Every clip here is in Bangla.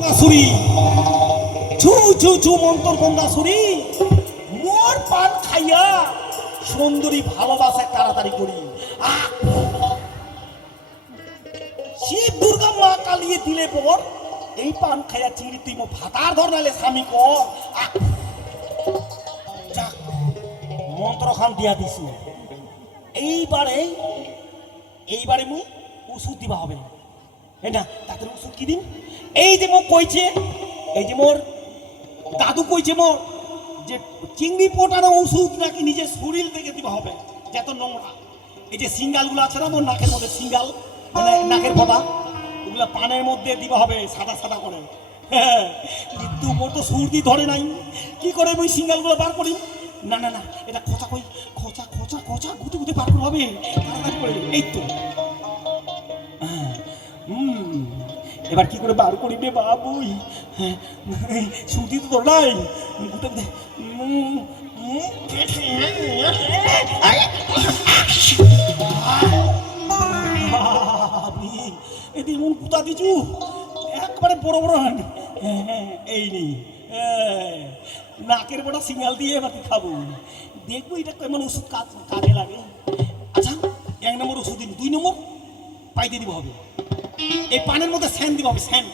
গঙ্গাসুরি ছু ছু ছু মন্তর গঙ্গাসুরি মোর পান খাইয়া সুন্দরী ভালোবাসা তাড়াতাড়ি করি শিব দুর্গা মা কালিয়ে দিলে পর এই পান খাইয়া চিংড়ি তুই মো ভাতার ধর নালে স্বামী কর যাক মন্ত্র খান দিয়া দিছি এইবারে মুই ওষুধ দিবা হবে না তাদের ওষুধ কি দিন এই যে মোক কইছে এই যে মোর দাদু কইছে মোর যে চিংড়ি পোটানো ওষুধ নাকি নিজের শরীর থেকে দিবা হবে যত নোংরা এই যে সিঙ্গালগুলো আছে না মোর নাকের মধ্যে সিঙ্গাল মানে নাকের ফোঁটা ওগুলো পানের মধ্যে দিবা হবে সাদা সাদা করে কিন্তু মোর তো সর্দি ধরে নাই কি করে ওই সিঙ্গালগুলো বার করি না না না এটা খোঁচা কই খোঁচা খোঁচা খোঁচা গুতে গুতে বার করতে হবে তাড়াতাড়ি করে এই তো এবার কি করে বার করিবে বাবুই সর্দি তো ধর নাই গুতে গুতে এটি এমন কুতা দিছু একবারে বড় বড় এই নেই নাকের বড় সিঙ্গাল দিয়ে এবার খাবো দেখবো এটা কেমন ওষুধ কাজে লাগে আচ্ছা 1 নম্বর ওষুধ দিন 2 নম্বর পাইতে দিব হবে এই পানের মধ্যে স্যান দিব হবে স্যান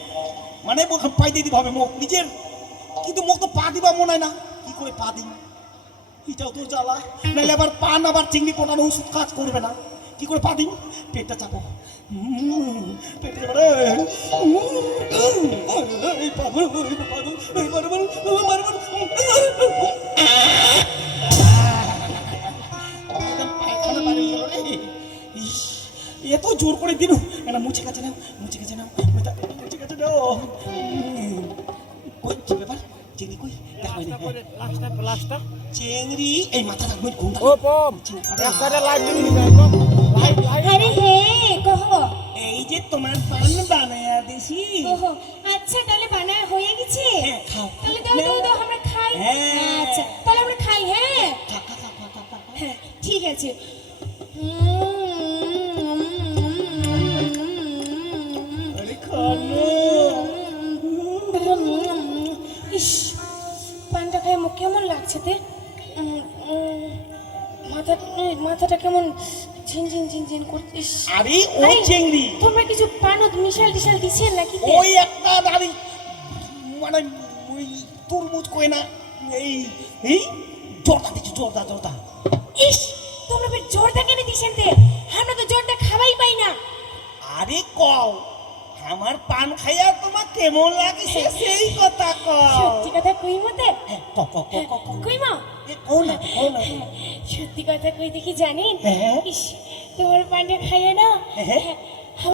মানে পাইতে দিব হবে মুখ নিজের কিন্তু মুখ তো পা দিবা মনে হয় না কি করে পা দিন এটাও তো জ্বালা নাহলে আবার পান আবার চিংড়ি পোটানো ওষুধ কাজ করবে না কি করে পা দিন পেটটা চাপো পেটে এত জোর করে দিল না মুছে কাছে নাও মুছে কাছে নাও মুছে কাছে নাও কই কি ব্যাপার চিংড়ি কই চিংড়ি এই মাথাটা কই কোন ও পম রাস্তাটা লাইট দিয়ে যাই পম লাইট আরে হে কহ এই যে তোমার পান বানায়া দিছি ওহো আচ্ছা তাহলে বানায় হয়ে গেছে হ্যাঁ খাও তাহলে দাও আমরা খাই আচ্ছা তাহলে আমরা খাই হ্যাঁ হ্যাঁ ঠিক আছে আরে খানো ইস পানটা খায় মুখ কেমন লাগছে তে মাথাটা কেমন ঝিনঝিন ঝিনঝিন করছিস আরে ও চিংড়ি তোমরা কিছু পানত মিশাল টিশাল দিছেন নাকি ওই একটা দাঁড়ি মানে ওই তরমুজ কই না এই এই জর্দা দিচ্ছি জর্দা ইস তোমরা ফের জর্দা কেন দিছেন তে আমরা তো জর্দা খাওয়াই পাই না আরে কও আমার পান খাইয়া তোমার কেমন লাগিছে সেই কথা কও সত্যি কথা কই মতে কই মা কোন সত্যি কথা কই দেখি জানেন হ্যাঁ। ইস তোমার পানটা খাইয়া না